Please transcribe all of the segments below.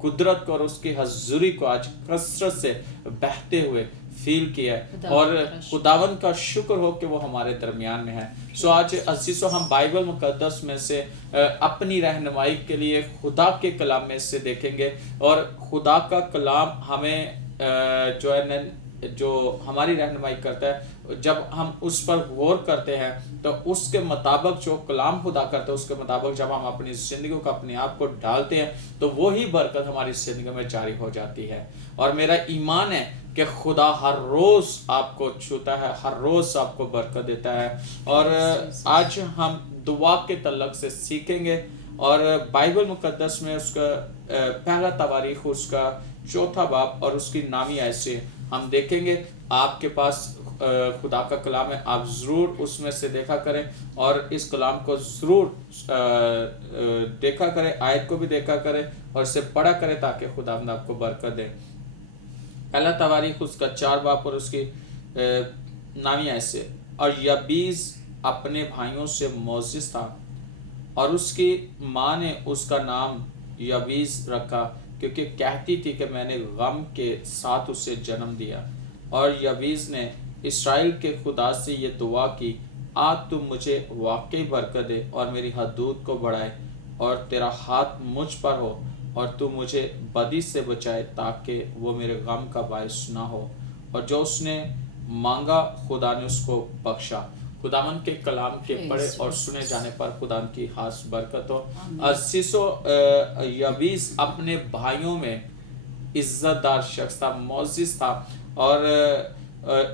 قدرت کو اور اس کی حضوری کو آج کثرت سے بہتے ہوئے فیل کیا ہے، اور خداوند کا شکر ہو کہ وہ ہمارے درمیان میں ہے۔ سو آج عزیزو ہم بائبل مقدس میں سے اپنی رہنمائی کے لیے خدا کے کلام میں سے دیکھیں گے، اور خدا کا کلام ہمیں جو ہے جو ہماری رہنمائی کرتا ہے، جب ہم اس پر غور کرتے ہیں تو اس کے مطابق جو کلام خدا کرتا ہے اس کے مطابق جب ہم اپنی زندگی کو اپنے آپ کو ڈالتے ہیں تو وہی برکت ہماری زندگی میں جاری ہو جاتی ہے۔ اور میرا ایمان ہے کہ خدا ہر روز آپ کو چھوتا ہے، ہر روز آپ کو برکت دیتا ہے۔ اور آج ہم دعا کے تعلق سے سیکھیں گے، اور بائبل مقدس میں اس کا پہلا تواریخ اس کا 4 باب اور اس کی نامی آیت سے ہم دیکھیں گے۔ آپ کے پاس خدا کا کلام ہے، آپ ضرور اس میں سے دیکھا کریں اور اس کلام کو ضرور دیکھا کریں، آیت کو بھی دیکھا کریں اور اسے پڑھا کریں تاکہ خداوند آپ کو برکت دے۔ پہلا تواریخ اس کا 4 باب اور اس کی نامی آیت سے، اور یبیز اپنے بھائیوں سے معزز تھا، اور اس کی ماں نے اس کا نام یبیز رکھا کیونکہ کہتی تھی کہ میں نے غم کے ساتھ اسے جنم دیا۔ اور یبیز نے اسرائیل کے خدا سے یہ دعا کی، آج تم مجھے واقعی برکت دے اور میری حدود کو بڑھائے، اور تیرا ہاتھ مجھ پر ہو اور تو مجھے بدی سے بچائے تاکہ وہ میرے غم کا باعث نہ ہو۔ اور جو اس نے مانگا خدا نے اس کو بخشا۔ خداوند کے کلام کے پڑھے اور سنے جانے پر خداوند کی خاص برکت ہو۔ عزیزو یبیز اپنے بھائیوں میں عزت دار شخص تھا، معزز تھا اور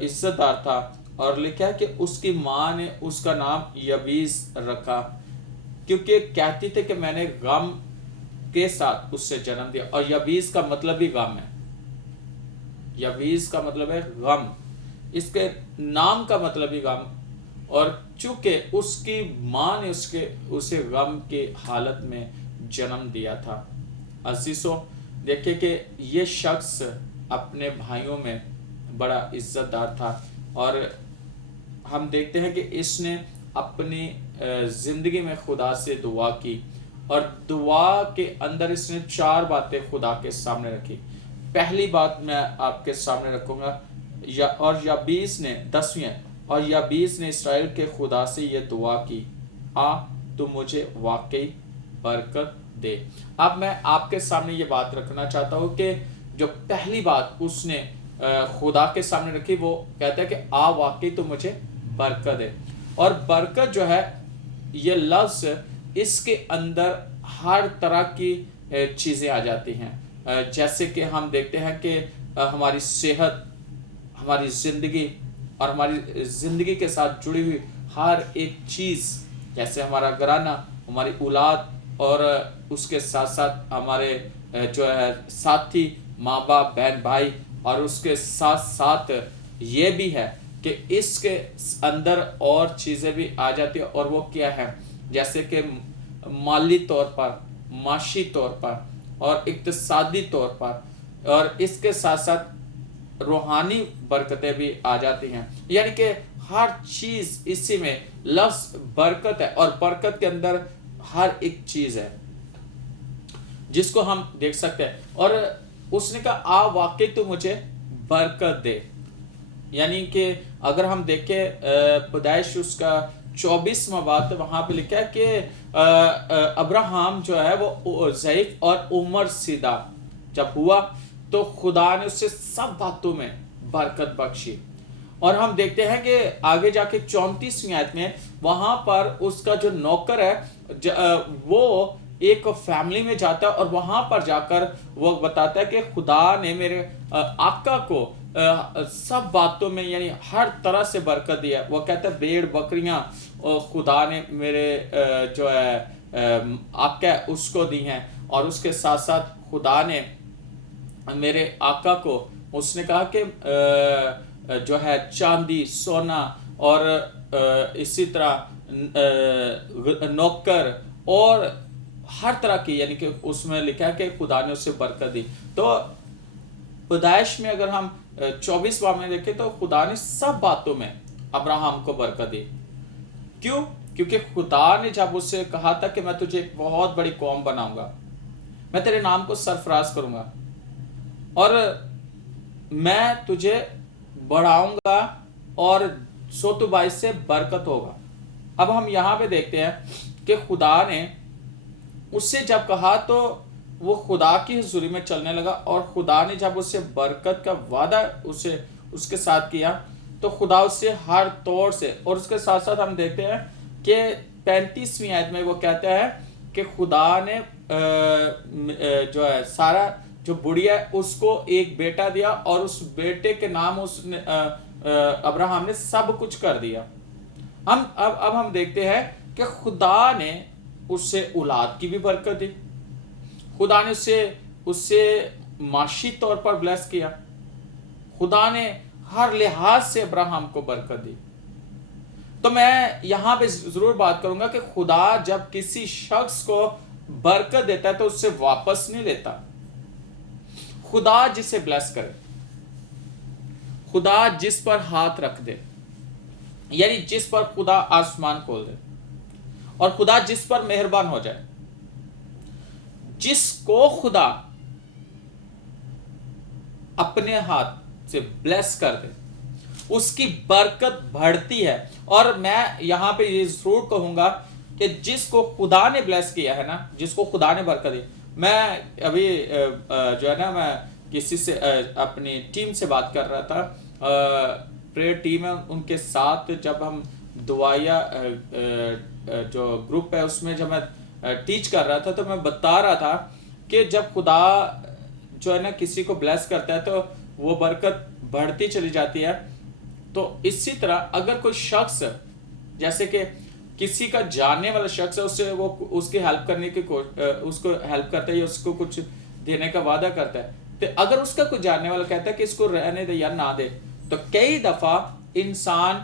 عزت دار تھا، اور لکھا ہے کہ اس کی ماں نے اس کا نام یبیز رکھا کیونکہ کہتی تھے کہ میں نے غم کے ساتھ اس سے جنم دیا۔ اور یبیز کا مطلب بھی غم ہے، یبیز کا مطلب ہے غم، اس کے نام کا مطلب بھی غم، اور چونکہ اس کی ماں نے اسے غم کی حالت میں جنم دیا تھا۔ عزیزو دیکھیں کہ یہ شخص اپنے بھائیوں میں بڑا عزت دار تھا، اور ہم دیکھتے ہیں کہ اس نے اپنی زندگی میں خدا سے دعا کی، اور دعا کے اندر اس نے 4 باتیں خدا کے سامنے رکھی۔ پہلی بات میں آپ کے سامنے رکھوں گا، اور یبیز نے 10ویں، اور یبیز نے اسرائیل کے خدا سے یہ دعا کی، تو مجھے واقعی برکت دے۔ اب میں آپ کے سامنے یہ بات رکھنا چاہتا ہوں کہ جو پہلی بات اس نے خدا کے سامنے رکھی وہ کہتا ہے کہ واقعی تو مجھے برکت دے۔ اور برکت جو ہے یہ لفظ اس کے اندر ہر طرح کی چیزیں آ جاتی ہیں، جیسے کہ ہم دیکھتے ہیں کہ ہماری صحت، ہماری زندگی اور ہماری زندگی کے ساتھ جڑی ہوئی ہر ایک چیز، جیسے ہمارا گھرانہ، ہماری اولاد، اور اس کے ساتھ ساتھ ہمارے جو ہے ساتھی، ماں باپ، بہن بھائی، اور اس کے ساتھ ساتھ یہ بھی ہے کہ اس کے اندر اور چیزیں بھی آ جاتی ہیں، اور وہ کیا ہے، جیسے کہ مالی طور پر، معاشی طور پر اور اقتصادی طور پر، اور اس کے ساتھ ساتھ روحانی برکتیں بھی آ جاتی ہیں۔ یعنی کہ ہر چیز اسی میں لفظ برکت ہے، اور برکت کے اندر ہر ایک چیز ہے جس کو ہم دیکھ سکتے ہیں۔ اور اس نے کہا واقعی تو مجھے برکت دے، یعنی کہ اگر ہم دیکھیں پیدائش اس کا 24واں باب، وہاں پہ لکھا ہے کہ ابراہم جو ہے وہ ضعیف اور عمر سیدھا جب ہوا تو خدا نے اسے سب باتوں میں برکت بخشی۔ اور ہم دیکھتے ہیں کہ آگے جا کے 34ویں آیت میں وہاں پر اس کا جو نوکر ہے وہ ایک فیملی میں جاتا ہے، اور وہاں پر جا کر وہ بتاتا ہے کہ خدا نے میرے آقا کو سب باتوں میں یعنی ہر طرح سے برکت دیا ہے۔ وہ کہتا ہے بھیڑ بکریاں خدا نے میرے جو ہے آقا اس کو دی ہیں، اور اس کے ساتھ ساتھ خدا نے میرے آقا کو اس نے کہا کہ جو ہے چاندی، سونا اور اسی طرح نوکر اور ہر طرح کی، یعنی کہ اس میں لکھا ہے کہ خدا نے اسے برکت دی۔ تو پیدائش میں اگر ہم 24 باب میں دیکھیں تو خدا نے سب باتوں میں ابراہم کو برکت دی۔ کیوں؟ کیونکہ خدا نے جب اسے کہا تھا کہ میں تجھے ایک بہت بڑی قوم بناؤں گا، میں تیرے نام کو سرفراز کروں گا اور میں تجھے بڑھاؤں گا اور سو تو باعث سے برکت ہوگا۔ اب ہم یہاں پہ دیکھتے ہیں کہ خدا نے اس سے جب کہا تو وہ خدا کی حضوری میں چلنے لگا، اور خدا نے جب اس سے برکت کا وعدہ اس کے ساتھ کیا تو خدا اس سے ہر طور سے، اور اس کے ساتھ ساتھ ہم دیکھتے ہیں کہ 35ویں آیت میں وہ کہتا ہے کہ خدا نے جو ہے سارا جو بڑھیا ہے اس کو ایک بیٹا دیا، اور اس بیٹے کے نام اس نے ابراہم نے سب کچھ کر دیا۔ اب ہم دیکھتے ہیں کہ خدا نے اس سے اولاد کی بھی برکت دی، خدا نے اس سے معاشی طور پر بلیس کیا، خدا نے ہر لحاظ سے ابراہم کو برکت دی۔ تو میں یہاں پہ ضرور بات کروں گا کہ خدا جب کسی شخص کو برکت دیتا ہے تو اس سے واپس نہیں لیتا۔ خدا جسے بلیس کرے، خدا جس پر ہاتھ رکھ دے، یعنی جس پر خدا آسمان کھول دے، اور خدا جس پر مہربان ہو جائے، جس کو خدا اپنے ہاتھ سے بلیس کر دے اس کی برکت بڑھتی ہے۔ اور میں یہاں پہ یہ ضرور کہوں گا کہ جس کو خدا نے بلیس کیا ہے نا، جس کو خدا نے برکت دی، میں ابھی جو ہے نا میں کسی سے اپنی ٹیم سے بات کر رہا تھا، پریئر ٹیم ہے، ان کے ساتھ جب ہم دعائیا جو گروپ ہے اس میں جب میں ٹیچ کر رہا تھا تو میں بتا رہا تھا کہ جب خدا جو ہے نا کسی کو بلیس کرتا ہے تو وہ برکت بڑھتی چلی جاتی ہے۔ تو اسی طرح اگر کوئی شخص جیسے کہ کسی کا جاننے والا شخص ہے، اس سے وہ اس کی ہیلپ کرنے کی اس کو ہیلپ کرتا ہے یا اس کو کچھ دینے کا وعدہ کرتا ہے، تو اگر اس کا کوئی جاننے والا کہتا ہے کہ اس کو رہنے دے یا نہ دے، تو کئی دفعہ انسان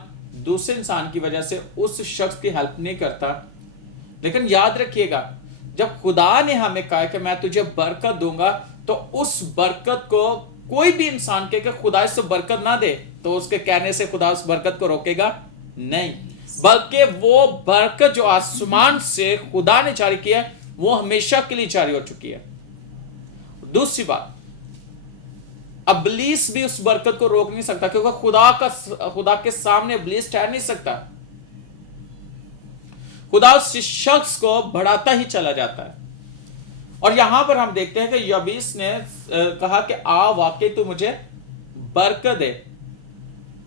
دوسرے انسان کی وجہ سے اس شخص کی ہیلپ نہیں کرتا۔ لیکن یاد رکھیے گا جب خدا نے ہمیں کہا کہ میں تجھے برکت دوں گا، تو اس برکت کو کوئی بھی انسان کہ خدا اس سے برکت نہ دے تو اس کے کہنے سے خدا اس برکت کو روکے گا نہیں، بلکہ وہ برکت جو آسمان سے خدا نے جاری کیا ہے وہ ہمیشہ کے لیے جاری ہو چکی ہے۔ دوسری بات، ابلیس بھی اس برکت کو روک نہیں سکتا، کیونکہ خدا کے سامنے ابلیس ٹھہر نہیں سکتا۔ خدا اس شخص کو بڑھاتا ہی چلا جاتا ہے۔ اور یہاں پر ہم دیکھتے ہیں کہ یابیس نے کہا کہ واقعی تو مجھے برکت دے،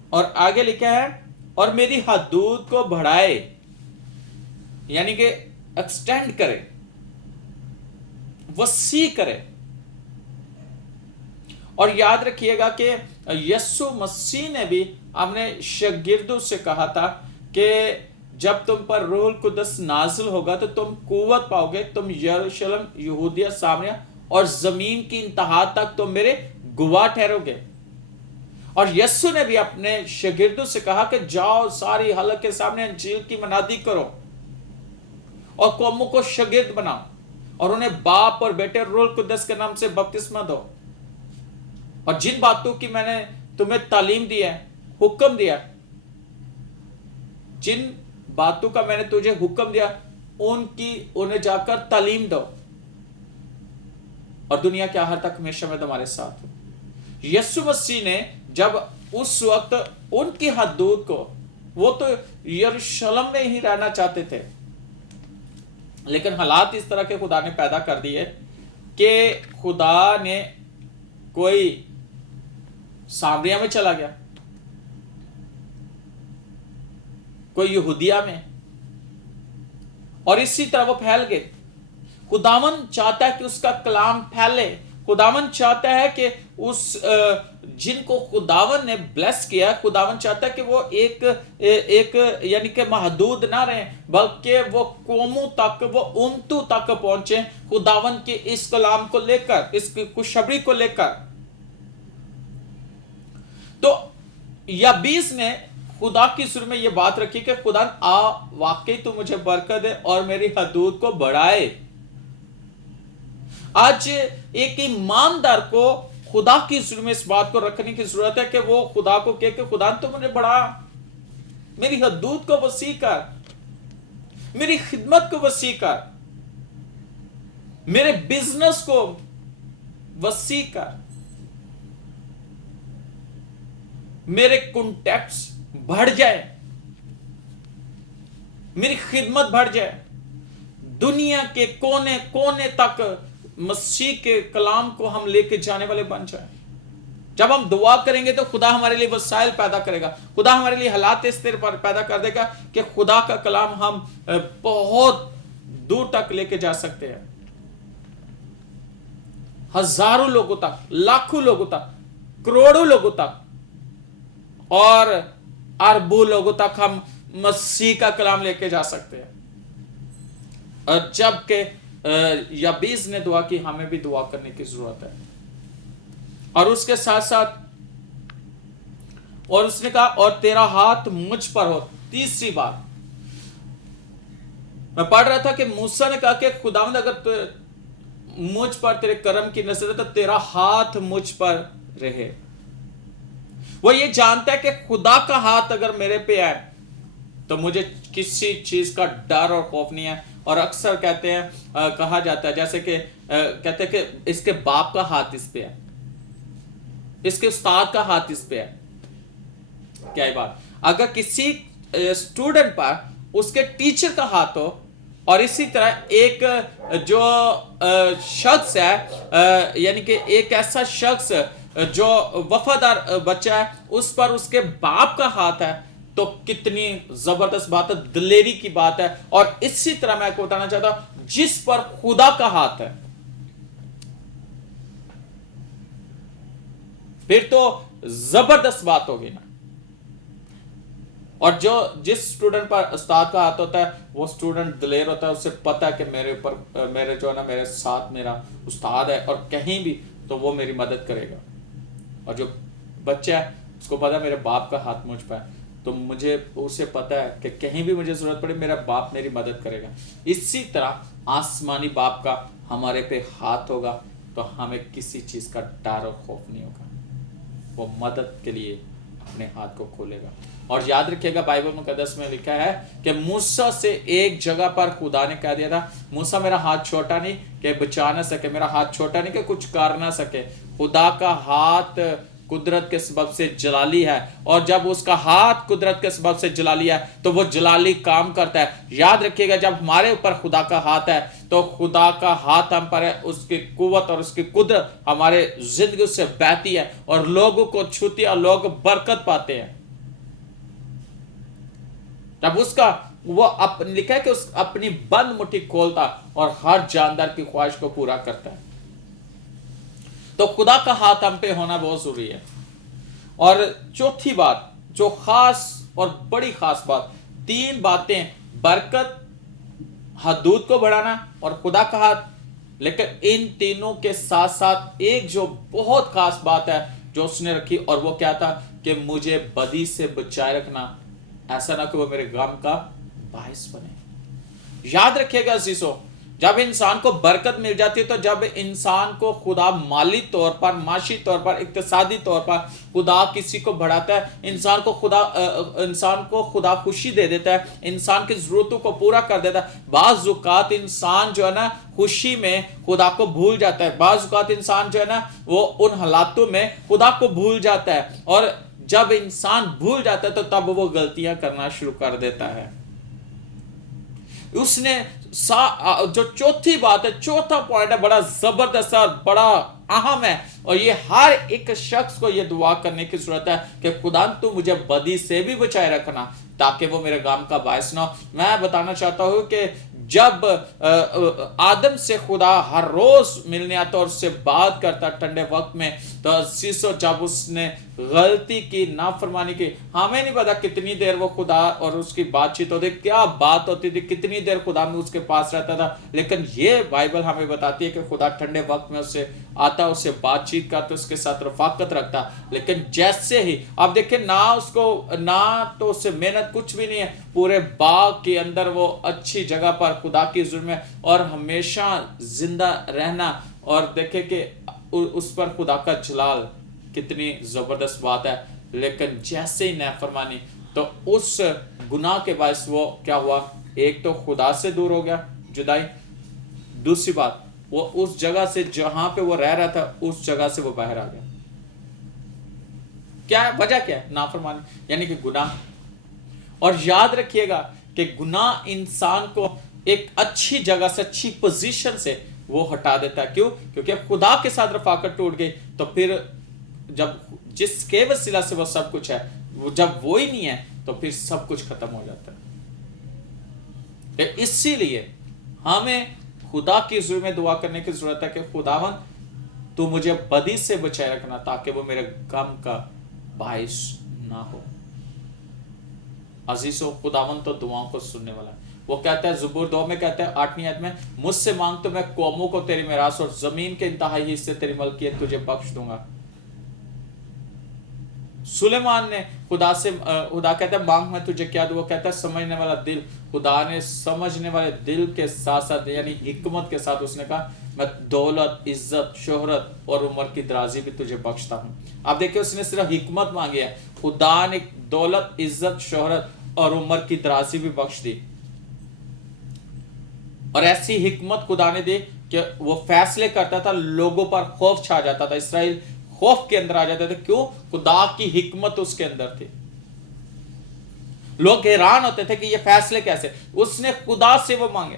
اور آگے لکھا ہے اور میری حدود کو بڑھائے، یعنی کہ ایکسٹینڈ کرے، وسیع کرے۔ اور یاد رکھیے گا کہ یسوع مسیح نے بھی اپنے شاگردوں سے کہا تھا کہ جب تم پر روح القدس نازل ہوگا تو تم قوت پاؤ گے، تم یروشلم، یہودیہ، سامریہ اور زمین کی انتہا تک تم میرے گواہ ٹھہرو گے۔ اور یسوع نے بھی اپنے شاگردوں سے کہا کہ جاؤ ساری خلق کے سامنے انجیل کی منادی کرو اور قوموں کو شاگرد بناؤ، اور انہیں باپ اور بیٹے اور روح القدس کے نام سے بپتسمہ دو، اور جن باتوں کی میں نے تمہیں تعلیم دی ہے، حکم دیا، جن باتوں کا میں نے تجھے حکم دیا انہیں جا کر تعلیم دو، اور دنیا کے آخر تک ہمیشہ میں تمہارے ساتھ ہوں۔ یسوع مسیح نے جب اس وقت ان کی حدود کو، وہ تو یروشلم میں ہی رہنا چاہتے تھے، لیکن حالات اس طرح کے خدا نے پیدا کر دیے کہ خدا نے کوئی سامریہ میں چلا گیا، کوئی یہودیہ میں، اور اسی طرح وہ پھیل گئے۔ خداوند چاہتا ہے کہ اس کا کلام پھیلے، خداوند چاہتا ہے کہ جن کو خداوند نے بلیس کیا، خداوند چاہتا ہے کہ وہ ایک یعنی کہ محدود نہ رہیں، بلکہ وہ قوموں تک، وہ امتوں تک پہنچیں خداوند کے اس کلام کو لے کر، اس کی خوشخبری کو لے کر۔ تو یابیس نے خدا کی حضور میں یہ بات رکھی کہ خدا واقعی تو مجھے برکت دے اور میری حدود کو بڑھائے۔ آج ایک ایماندار کو خدا کی حضور میں اس بات کو رکھنے کی ضرورت ہے کہ وہ خدا کو کہے کہ خدا تو مجھے بڑھا، میری حدود کو وسیع کر، میری خدمت کو وسیع کر۔ میرے بزنس کو وسیع کر، میرے کنٹیکٹس بڑھ جائے، میری خدمت بڑھ جائے، دنیا کے کونے کونے تک مسیح کے کلام کو ہم لے کے جانے والے بن جائیں۔ جب ہم دعا کریں گے تو خدا ہمارے لیے وسائل پیدا کرے گا، خدا ہمارے لیے حالات اس طرح پر پیدا کر دے گا کہ خدا کا کلام ہم بہت دور تک لے کے جا سکتے ہیں، ہزاروں لوگوں تک، لاکھوں لوگوں تک، کروڑوں لوگوں تک اور اربوں لوگوں تک ہم مسیح کا کلام لے کے جا سکتے ہیں۔ اور جب کہ یابیز نے دعا کی، ہمیں بھی دعا کرنے کی ضرورت ہے۔ اور اس کے ساتھ ساتھ اور اس نے کہا اور تیرا ہاتھ مجھ پر ہو۔ تیسری بات میں پڑھ رہا تھا کہ موسیٰ نے کہا کہ خداوند اگر مجھ پر تیرے کرم کی نظر ہے تو تیرا ہاتھ مجھ پر رہے۔ وہ یہ جانتا ہے کہ خدا کا ہاتھ اگر میرے پہ ہے تو مجھے کسی چیز کا ڈر اور خوف نہیں ہے۔ اور اکثر کہتے ہیں، کہا جاتا ہے جیسے کہ کہتے ہیں کہ اس کے باپ کا ہاتھ اس پہ ہے، اس کے استاد کا ہاتھ اس پہ ہے۔ کیا یہ بات؟ اگر کسی اسٹوڈنٹ پر اس کے ٹیچر کا ہاتھ ہو، اور اسی طرح ایک جو شخص ہے یعنی کہ ایک ایسا شخص جو وفادار بچہ ہے اس پر اس کے باپ کا ہاتھ ہے، تو کتنی زبردست بات ہے، دلیری کی بات ہے۔ اور اسی طرح میں آپ کو بتانا چاہتا ہوں جس پر خدا کا ہاتھ ہے پھر تو زبردست بات ہوگی نا۔ اور جس اسٹوڈنٹ پر استاد کا ہاتھ ہوتا ہے وہ اسٹوڈنٹ دلیر ہوتا ہے، اسے پتا ہے کہ میرے اوپر میرے جو ہے نا میرے ساتھ میرا استاد ہے اور کہیں بھی تو وہ میری مدد کرے گا۔ اور جو بچہ ہے اس کو پتا ہے میرے باپ کا ہاتھ مجھ پہ ہے، تو مجھے اسے پتا ہے کہ کہیں بھی مجھے ضرورت پڑے میرا باپ میری مدد کرے گا۔ اسی طرح آسمانی باپ کا ہمارے پہ ہاتھ ہوگا تو ہمیں کسی چیز کا ڈر اور خوف نہیں ہوگا، وہ مدد کے لیے اپنے ہاتھ کو کھولے گا۔ اور یاد رکھیے گا بائبل مقدس میں لکھا ہے کہ موسیٰ سے ایک جگہ پر خدا نے کہہ دیا تھا موسیٰ میرا ہاتھ چھوٹا نہیں کہ بچا نہ سکے، میرا ہاتھ چھوٹا نہیں کہ کچھ کر نہ سکے۔ خدا کا ہاتھ قدرت کے سبب سے جلالی ہے، اور جب اس کا ہاتھ قدرت کے سبب سے جلالی ہے تو وہ جلالی کام کرتا ہے۔ یاد رکھیے گا جب ہمارے اوپر خدا کا ہاتھ ہے تو خدا کا ہاتھ ہم پر ہے، اس کی قوت اور اس کی قدرت ہمارے زندگی سے بہتی ہے اور لوگوں کو چھوتی ہے اور لوگ برکت پاتے ہیں۔ جب اس کا وہ لکھا ہے کہ اس اپنی بند مٹھی کھولتا اور ہر جاندار کی خواہش کو پورا کرتا ہے۔ تو خدا کا ہاتھ ہم پہ ہونا بہت ضروری ہے۔ اور چوتھی بات جو خاص اور بڑی خاص بات، تین باتیں، برکت، حدود کو بڑھانا اور خدا کا ہاتھ، لیکن ان تینوں کے ساتھ ساتھ ایک جو بہت خاص بات ہے جو اس نے رکھی، اور وہ کیا تھا کہ مجھے بدی سے بچائے رکھنا، ایسا نہ کہ وہ میرے غم کا باعث بنے۔ یاد رکھیے گا عزیزو، جب انسان کو برکت مل جاتی ہے تو جب انسان کو خدا مالی طور پر، معاشی طور پر، اقتصادی طور پر خدا کسی کو بڑھاتا ہے، انسان کو خدا خوشی دے دیتا ہے، انسان کی ضرورتوں کو پورا کر دیتا ہے۔ بعض اوقات انسان جو ہے نا خوشی میں خدا کو بھول جاتا ہے، بعض اوقات انسان جو ہے نا وہ ان حالاتوں میں خدا کو بھول جاتا ہے، اور جب انسان بھول جاتا ہے تو تب وہ غلطیاں کرنا شروع کر دیتا ہے۔ اس نے جو چوتھی بات ہے، چوتھا پوائنٹ ہے، بڑا زبردست اور بڑا اہم ہے، اور یہ ہر ایک شخص کو یہ دعا کرنے کی ضرورت ہے کہ خدا تو مجھے بدی سے بھی بچائے رکھنا تاکہ وہ میرے غم کا باعث نہ ہو۔ میں بتانا چاہتا ہوں کہ جب آدم سے خدا ہر روز ملنے آتا اور اس سے بات کرتا ٹھنڈے وقت میں، تو عزیزو جب اس نے غلطی کی، نافرمانی کی، ہمیں نہیں پتا کتنی دیر وہ خدا اور اس کی بات چیت ہوتی، کیا بات ہوتی تھی، کتنی دیر خدا میں اس کے پاس رہتا تھا، لیکن یہ بائبل ہمیں بتاتی ہے کہ خدا ٹھنڈے وقت میں اس سے آتا، اس سے بات چیت کرتا، اس کے ساتھ رفاقت رکھتا، لیکن جیسے ہی آپ دیکھیں نہ تو اس سے محنت کچھ بھی نہیں ہے، پورے باغ کے اندر وہ اچھی جگہ پر خدا کی حضور میں اور ہمیشہ زندہ رہنا، اور دیکھیں کہ اس پر خدا کا جلال کتنی زبردست بات ہے، لیکن جیسے ہی نافرمانی، تو اس گناہ کے باعث وہ کیا ہوا، ایک تو خدا سے دور ہو گیا، جدائی، دوسری بات وہ اس جگہ سے جہاں پہ وہ رہ رہا تھا اس جگہ سے وہ باہر آ گیا. کیا ہے وجہ؟ کیا ہے؟ نافرمانی یعنی کہ گناہ. اور یاد رکھیے گا کہ گناہ انسان کو ایک اچھی جگہ سے اچھی پوزیشن سے وہ ہٹا دیتا ہے. کیوں؟ کیونکہ خدا کے ساتھ رفاقت ٹوٹ گئی تو پھر جب جس کے وسیلہ سے وہ سب کچھ ہے وہ جب وہ ہی نہیں ہے تو پھر سب کچھ ختم ہو جاتا ہے. اسی لیے ہمیں خدا کی حضور میں دعا کرنے کی ضرورت ہے کہ خداوند تو مجھے بدی سے بچائے رکھنا تاکہ وہ میرے غم کا باعث نہ ہو. عزیزو خداوند تو دعاؤں کو سننے والا ہے. وہ کہتا ہے زبور 2 میں کہتا ہے 8ویں آیت میں مجھ سے مانگ تو میں قوموں کو تیری میراث اور زمین کے انتہائی حصے تیری ملکیت تجھے بخش دوں گا. سلیمان نے خدا کہتا ہے مانگ میں تجھے کیا دوں. وہ کہتا ہے سمجھنے والا دل. خدا نے سمجھنے والے دل کے ساتھ ساتھ یعنی حکمت کے ساتھ اس نے کہا میں دولت، عزت، شہرت اور عمر کی درازی بھی تجھے بخشتا ہوں. آپ دیکھیں اس نے صرف حکمت مانگی ہے. خدا نے دولت، عزت، شہرت اور عمر کی درازی بھی بخش دی. اور ایسی حکمت خدا نے دی کہ وہ فیصلے کرتا تھا، لوگوں پر خوف چھا جاتا تھا. اسرائیل خوف کے اندر آ جاتے تھے. کیوں؟ خدا کی حکمت اس کے اندر تھی. لوگ حیران ہوتے تھے کہ یہ فیصلے کیسے. اس نے خدا سے وہ مانگے.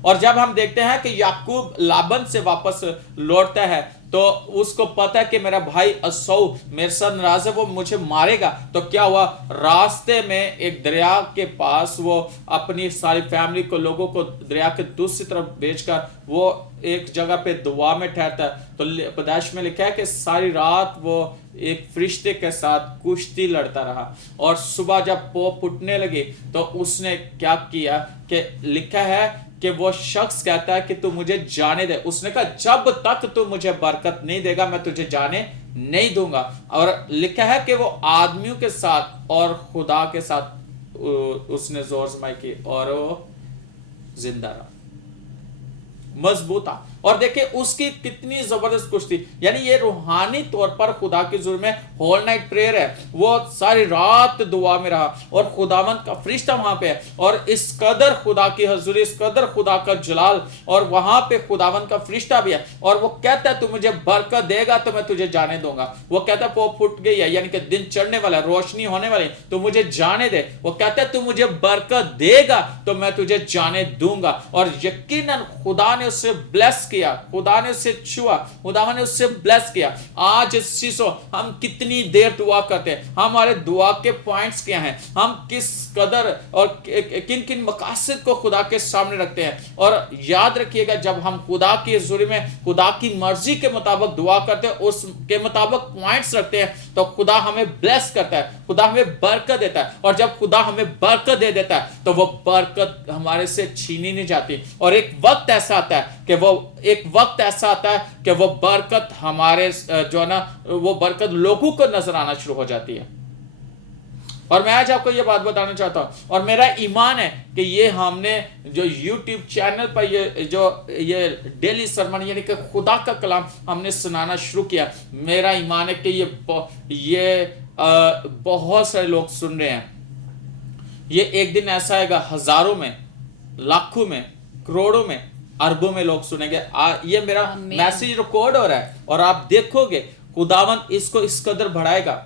اور جب ہم دیکھتے ہیں کہ یعقوب لابن سے واپس لوٹتا ہے تو اس کو پتا ہے کہ میرا بھائی عیسو میرے ساتھ ناراض ہے، وہ مجھے مارے گا. تو کیا ہوا؟ راستے میں ایک دریا کے پاس وہ اپنی ساری فیملی کو، لوگوں کو دریا کے دوسری طرف بھیج کر وہ ایک جگہ پہ دعا میں ٹھہرتا ہے. تو پیدائش میں لکھا ہے کہ ساری رات وہ ایک فرشتے کے ساتھ کشتی لڑتا رہا اور صبح جب پو پھٹنے لگی تو اس نے کیا کیا کہ لکھا ہے کہ وہ شخص کہتا ہے کہ تو مجھے جانے دے. اس نے کہا جب تک تو مجھے برکت نہیں دے گا میں تجھے جانے نہیں دوں گا. اور لکھا ہے کہ وہ آدمیوں کے ساتھ اور خدا کے ساتھ اس نے زور زمائی کی اور وہ زندہ رہا، مضبوط تھا. اور دیکھیں اس کی کتنی زبردست کشتی، یعنی یہ روحانی طور پر خدا کی حضور میں ہول نائٹ پریئر ہے. وہ ساری رات دعا میں رہا اور خداوند کا فرشتہ وہاں پہ ہے اور اس قدر خدا کی حضوری، اس قدر خدا کا جلال، اور وہاں پہ خداوند کا فرشتہ بھی ہے. اور وہ کہتا ہے تو مجھے برکت دے گا تو میں تجھے جانے دوں گا. وہ کہتا ہے وہ پھٹ گئی ہے یعنی کہ دن چڑھنے والا ہے، روشنی ہونے والی، تو مجھے جانے دے. وہ کہتا ہے تو مجھے برکت دے گا تو میں تجھے جانے دوں گا. اور یقیناً خدا نے اسے بلیس کیا، خدا نے اسے چھوا، خدا نے اسے بلیس کیا. آج اس چیزوں ہم کتنی دیر دعا کرتے ہیں، ہمارے دعا کے پوائنٹس کیا ہیں، ہم کس قدر اور کن کن مقاصد کو خدا کے سامنے رکھتے ہیں. اور یاد رکھیے گا جب ہم خدا کی حضوری میں خدا کی مرضی کے مطابق دعا کرتے ہیں، اس کے مطابق پوائنٹس رکھتے ہیں، تو خدا ہمیں بلیس کرتا ہے، خدا ہمیں برکت دیتا ہے. اور جب خدا ہمیں برکت دے دیتا ہے تو وہ برکت ہمارے سے چھینی نہیں جاتی. اور ایک وقت ایسا آتا ہے کہ وہ برکت ہمارے جو ہے نا وہ برکت لوگوں کو نظر آنا شروع ہو جاتی ہے. اور میں آج آپ کو یہ بات بتانا چاہتا ہوں اور میرا ایمان ہے کہ یہ ہم نے جو یوٹیوب چینل پر یہ ڈیلی سرمن یعنی کہ خدا کا کلام ہم نے سنانا شروع کیا، میرا ایمان ہے کہ یہ بہت سارے لوگ سن رہے ہیں. یہ ایک دن ایسا آئے گا ہزاروں میں، لاکھوں میں، کروڑوں میں، اربوں میں لوگ سنیں گے. یہ میرا میسیج ریکارڈ ہو رہا ہے اور آپ دیکھو گے خداوند اس کو اس قدر بڑھائے گا.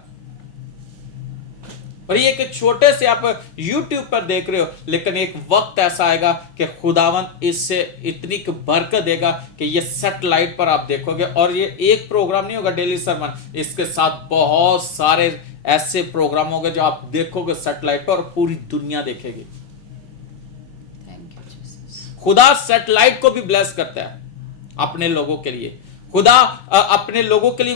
اور یہ کہ چھوٹے سے آپ یوٹیوب پر دیکھ رہے ہو، لیکن ایک وقت ایسا آئے گا کہ خداوند اس سے اتنی برکت دے گا کہ یہ سیٹلائٹ پر آپ دیکھو گے. اور یہ ایک پروگرام نہیں ہوگا ڈیلی سرمن، اس کے ساتھ بہت سارے ایسے پروگرام ہوں گے جو آپ دیکھو گے سیٹلائٹ پر اور پوری دنیا دیکھے گی. خدا سیٹلائٹ کو بھی بلیس کرتا ہے اپنے لوگوں کے لیے. خدا اپنے لوگوں کے لیے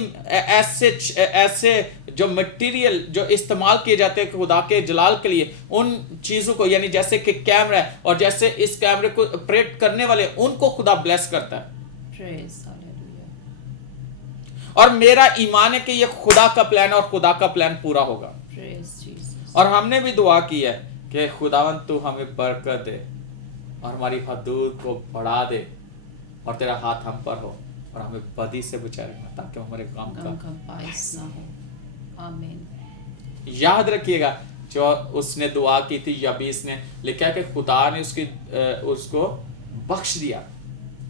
ایسے جو مٹیریل جو استعمال کیے جاتے ہیں خدا کے جلال کے لیے، ان چیزوں کو یعنی جیسے کہ کیمرہ ہے اور جیسے اس کیمرے کو آپریٹ کرنے والے ان کو خدا بلیس کرتا ہے. اور میرا ایمان ہے کہ یہ خدا کا پلان ہے اور خدا کا پلان پورا ہوگا. اور ہم نے بھی دعا کی ہے کہ خداوند تو ہمیں برکت دے اور ہماری حدود کو بڑھا دے اور تیرا ہاتھ ہم پر ہو اور ہمیں بدی سے بچائے رکھنا تاکہ ہمارے کام کا باعث نہ ہو. آمین. یاد رکھیے گا جو اس نے دعا کی تھی یابیس نے، لکھا کہ خدا نے اس کو بخش دیا.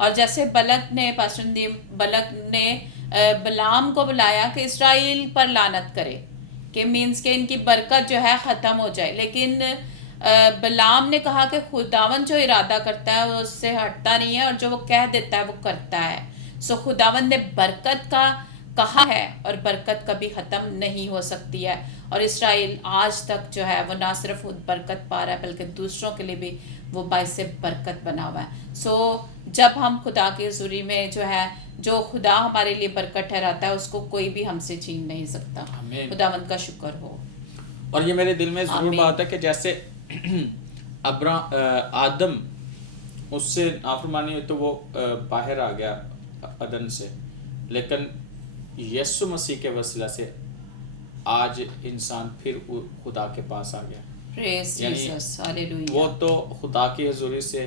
اور جیسے بلک نے پاسٹر ندیم بلک نے بلام کو بلایا کہ اسرائیل پر لعنت کرے، کہ مینس کہ ان کی برکت جو ہے ختم ہو جائے، لیکن بلام نے کہا کہ خداوند جو ارادہ کرتا ہے وہ اس سے ہٹتا نہیں ہے، اور جو وہ کہہ دیتا ہے وہ کرتا ہے. سو خداوند نے برکت کا کہا ہے اور برکت کبھی ختم نہیں ہو سکتی ہے، اور اسرائیل آج تک جو ہے وہ نہ صرف خود برکت پا رہا ہے بلکہ دوسروں کے لیے بھی وہ باعث برکت بنا ہوا ہے. سو جب ہم خدا کی حضوری میں جو ہے، جو خدا ہمارے لیے برکت ٹھہراتا ہے اس کو کوئی بھی ہم سے چھین نہیں سکتا. آمین. خداوند کا شکر ہو. اور یہ میرے دل میں ضرور آمین. بات ہے کہ جیسے آدم اس سے نافرمانی ہوئی تو وہ باہر آ گیا عدن سے، لیکن یسوع مسیح کے وسیلہ سے آج انسان پھر خدا کے پاس آ گیا. پریز یعنی جیسس، ہاللویہ. وہ تو خدا کی حضوری سے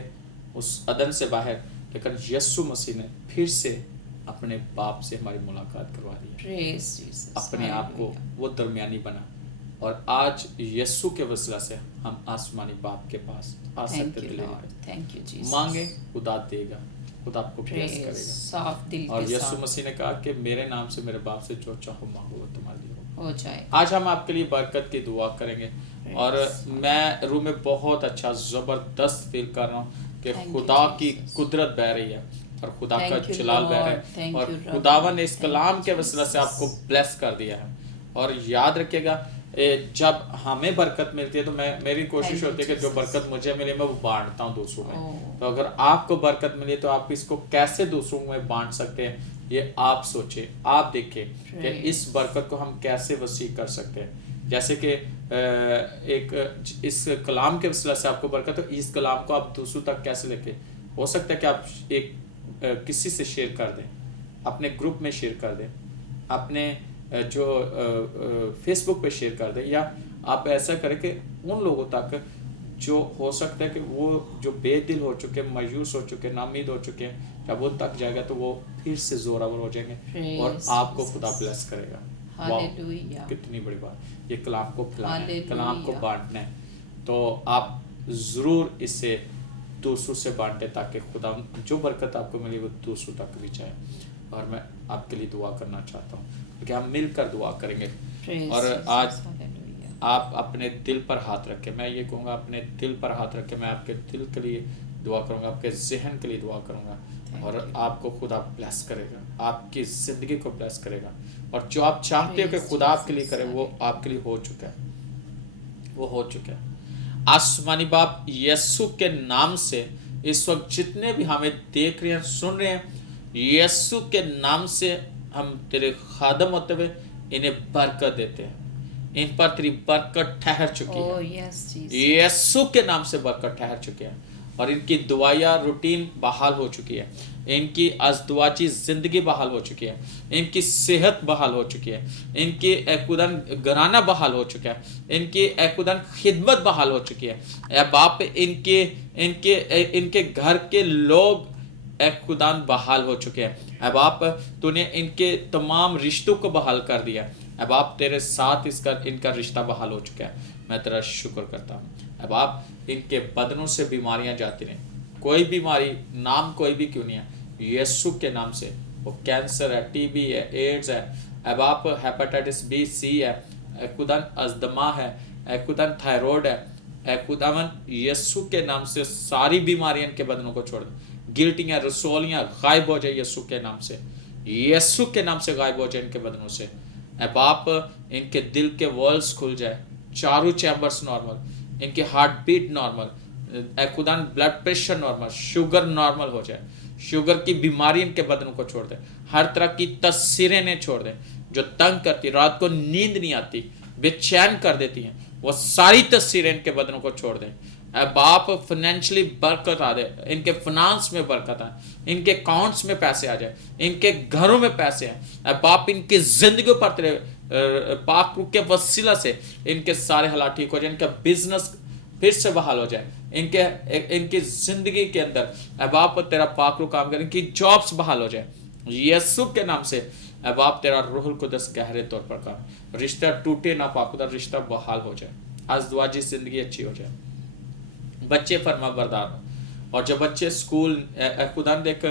اس عدن سے باہر، لیکن یسوع مسیح نے پھر سے اپنے باپ سے ہماری ملاقات کروا دی ہے. پریز جیسس، اپنے آپ کو وہ درمیانی بنا، اور آج یسوع کے وسیلہ سے ہم آسمانی باپ کے پاس آ سکتے ہیں. مانگے خدا دے گا، خدا آپ کو بلیس کرے گا. صاف دل اور کے یسوع ساتھ مسیح نے کہا کہ میرے نام سے میرے باپ سے جو چاہو مانگو وہ تمہارے لیے ہو جائے. آج ہم آپ کے لیے برکت کی دعا کریں گے، اور میں روح میں بہت اچھا زبردست فیل کر رہا ہوں کہ خدا کی قدرت بہ رہی ہے اور خدا کا جلال بہ رہا ہے، اور خداوند نے اس کلام کے وسیلہ سے آپ کو بلیس کر دیا ہے. اور یاد رکھیے گا جب ہمیں برکت ملتی ہے تو میری کوشش ہوتی ہے کہ جو برکت مجھے ملی میں وہ بانٹتا ہوں دوسروں میں. تو اگر آپ کو برکت ملی تو آپ اس کو کیسے دوسروں میں بانٹ سکتے ہیں، یہ آپ سوچیں، آپ دیکھیں کہ اس برکت کو ہم کیسے وسیع کر سکتے ہیں. جیسے کہ ایک اس کلام کے وسیلہ سے آپ کو برکت ہو، اس کلام کو آپ دوسروں تک کیسے لے کے، ہو سکتا ہے کہ آپ ایک کسی سے شیئر کر دیں، اپنے گروپ میں شیئر کر دیں، اپنے جو فیس بک پہ شیئر کر دیں، یا آپ ایسا کریں کہ ان لوگوں تک جو ہو سکتا ہے کہ وہ جو بے دل ہو چکے، مایوس ہو چکے، نامید ہو چکے ہیں، جب وہ تک جائے گا تو وہ پھر سے زوراور ہو جائیں گے اور آپ کو خدا بلیس کرے گا. واہ کتنی بڑی بات. یہ کلام کو پھیلانا ہے، کلام کو بانٹنا ہے. تو آپ ضرور اسے دوسروں سے بانٹیں تاکہ خدا جو برکت آپ کو ملی وہ دوسروں تک بھی جائے. اور میں آپ کے لیے دعا کرنا چاہتا ہوں کہ ہم مل کر دعا کریں گے. اور آج آپ اپنے دل پر ہاتھ رکھیں، میں یہ کہوں گا اپنے دل پر ہاتھ رکھیں. میں آپ کے دل کے لیے دعا کروں گا، آپ کے ذہن کے لیے دعا کروں گا، اور آپ کو خدا بلیس کرے گا، آپ کی زندگی کو بلیس کرے گا. اور جو آپ چاہتے ہو کہ خدا آپ کے لیے کرے وہ آپ کے لیے ہو چکا ہے، وہ ہو چکا ہے. آسمانی باپ یسوع کے نام سے اس وقت جتنے بھی ہمیں دیکھ رہے ہیں، سن رہے ہیں، یسوع کے نام سے ہم تیرے خادم ہوتے ہوئے انہیں برکت دیتے ہیں. ان پر تیری برکت ٹھہر چکی ہے، یسوع کے نام سے برکت ٹھہر چکی ہے، اور ان کی دعائیہ روٹین بحال ہو چکی ہے، ان کی ازدواجی زندگی بحال ہو چکی ہے، ان کی صحت بحال ہو چکی ہے، ان کی خداوند گھرانہ بحال ہو چکا ہے، ان کی خداوند خدمت بحال ہو چکی ہے. اے باپ ان کے گھر کے لوگ خداوند بحال ہو چکے ہیں. اے باپ تو نے ان کے تمام رشتوں کو بحال کر دیا. اے باپ تیرے ساتھ ان کا رشتہ بحال ہو چکا ہے. میں تیرا شکر کرتا ہوں. اے باپ ان کے بدنوں سے بیماریاں جاتی رہیں، کوئی بیماری نام کوئی بھی کیوں نہیں ہے، یسوع کے نام سے، وہ کینسر ہے، ٹی بی ہے، ایڈز ہے، اے باپ ہیپاٹائٹس بی سی ہے، اے خداوند ازدما ہے، اے خداوند تھائرائیڈ ہے، اے خداوند یسوع کے نام سے ساری بیماریاں ان کے بدنوں کو چھوڑ دیں. گلٹیاں رسولیاں غائب ہو جائے یسوع کے نام سے، یسوع کے نام سے غائب ہو جائے ان کے بدنوں سے. اے باپ ان کے دل کے والز کھل جائے، چاروں چیمبرز نارمل، ان کی ہارٹ بیٹ نارمل، اے خدا blood pressure normal, sugar normal ہو جائے، شوگر کی بیماری ان کے بدنوں کو چھوڑ دیں، ہر طرح کی تصویریں انہیں چھوڑ دیں جو تنگ کرتی، رات کو نیند نہیں آتی، بے چین کر دیتی ہیں، وہ ساری تصویریں ان کے بدنوں کو چھوڑ دیں. اے باپ فائنینشلی برکت آ دے، ان کے فنانس میں برکت آئے، ان کے اکاؤنٹس میں پیسے آ جائے، ان کے گھروں میں پیسے ہیں. اے باپ ان کی زندگیوں پر تیرے پاک روح کے وسیلہ سے ان کے سارے حالات ٹھیک ہو جائیں، ان کا بزنس پھر سے بحال ہو جائے، ان کی زندگی کے اندر اے باپ تیرا پاک روح کام کرے، ان کی جابس بحال ہو جائے یسوع کے نام سے. اے باپ تیرا روح القدس گہرے طور پر کام، رشتہ ٹوٹے نہ پاک خدا، رشتہ بحال ہو جائے، ازدواجی زندگی اچھی ہو جائے، بچے فرما بردار ہو، اور جب بچے اسکول اے خدا دیکھ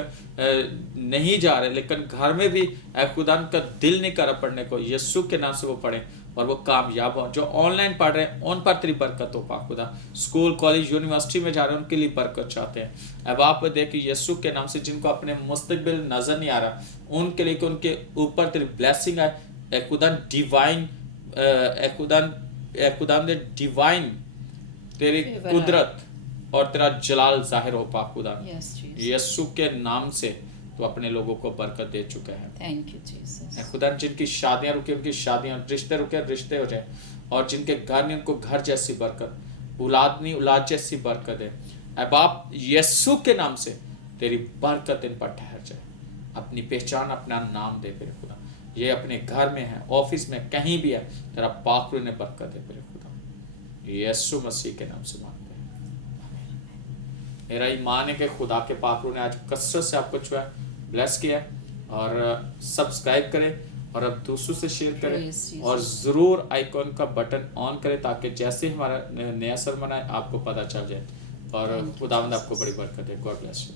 نہیں جا رہے لیکن گھر میں بھی اے خدا کا دل نہیں کرا پڑھنے کو، یسوع کے نام سے وہ پڑھیں اور وہ کامیاب ہوں. جو آن لائن پڑھ رہے ہیں ان پر تیری برکت ہو پاک خدا. اسکول کالج یونیورسٹی میں جا رہے ہیں ان کے لیے برکت چاہتے ہیں. اب آپ دیکھ یسوع کے نام سے جن کو اپنے مستقبل نظر نہیں آ رہا ان کے لیے کہ ان کے اوپر تیری بلیسنگ آئے اے خدا ڈیوائن، اے خدا نے ڈیوائن تیری قدرت اور تیرا جلال ظاہر ہو پاک خدا. یسوع کے نام سے تو اپنے لوگوں کو برکت دے چکے ہیں. Thank you Jesus. اے خدا جن کی شادیاں رکے ان کی شادیاں، رشتے رکے رشتے ہو جائیں، اور جن کے گھر نہیں ان کو گھر جیسی برکت، اولاد نہیں اولاد جیسی برکت ہے. اے باپ یسوع کے نام سے تیری برکت ان پر ٹھہر جائے. اپنی پہچان اپنا نام دے میرے خدا. یہ اپنے گھر میں ہے، آفس میں، کہیں بھی ہے، تیرا پاک روح نے برکت ہے میرے خدا. یسوع مسیح کے نام سے مانگتے ہیں. میرا ایمان ہے کہ خدا کے پاک روح نے آج کثرت سے آپ کو جو ہے بلیس کیا ہے. اور سبسکرائب کریں اور اب دوسروں سے شیئر کریں اور ضرور آئیکن کا بٹن آن کریں تاکہ جیسے ہمارا نیا سرمن آئے آپ کو پتہ چل جائے. اور خداوند آپ کو بڑی برکت دے. God bless you.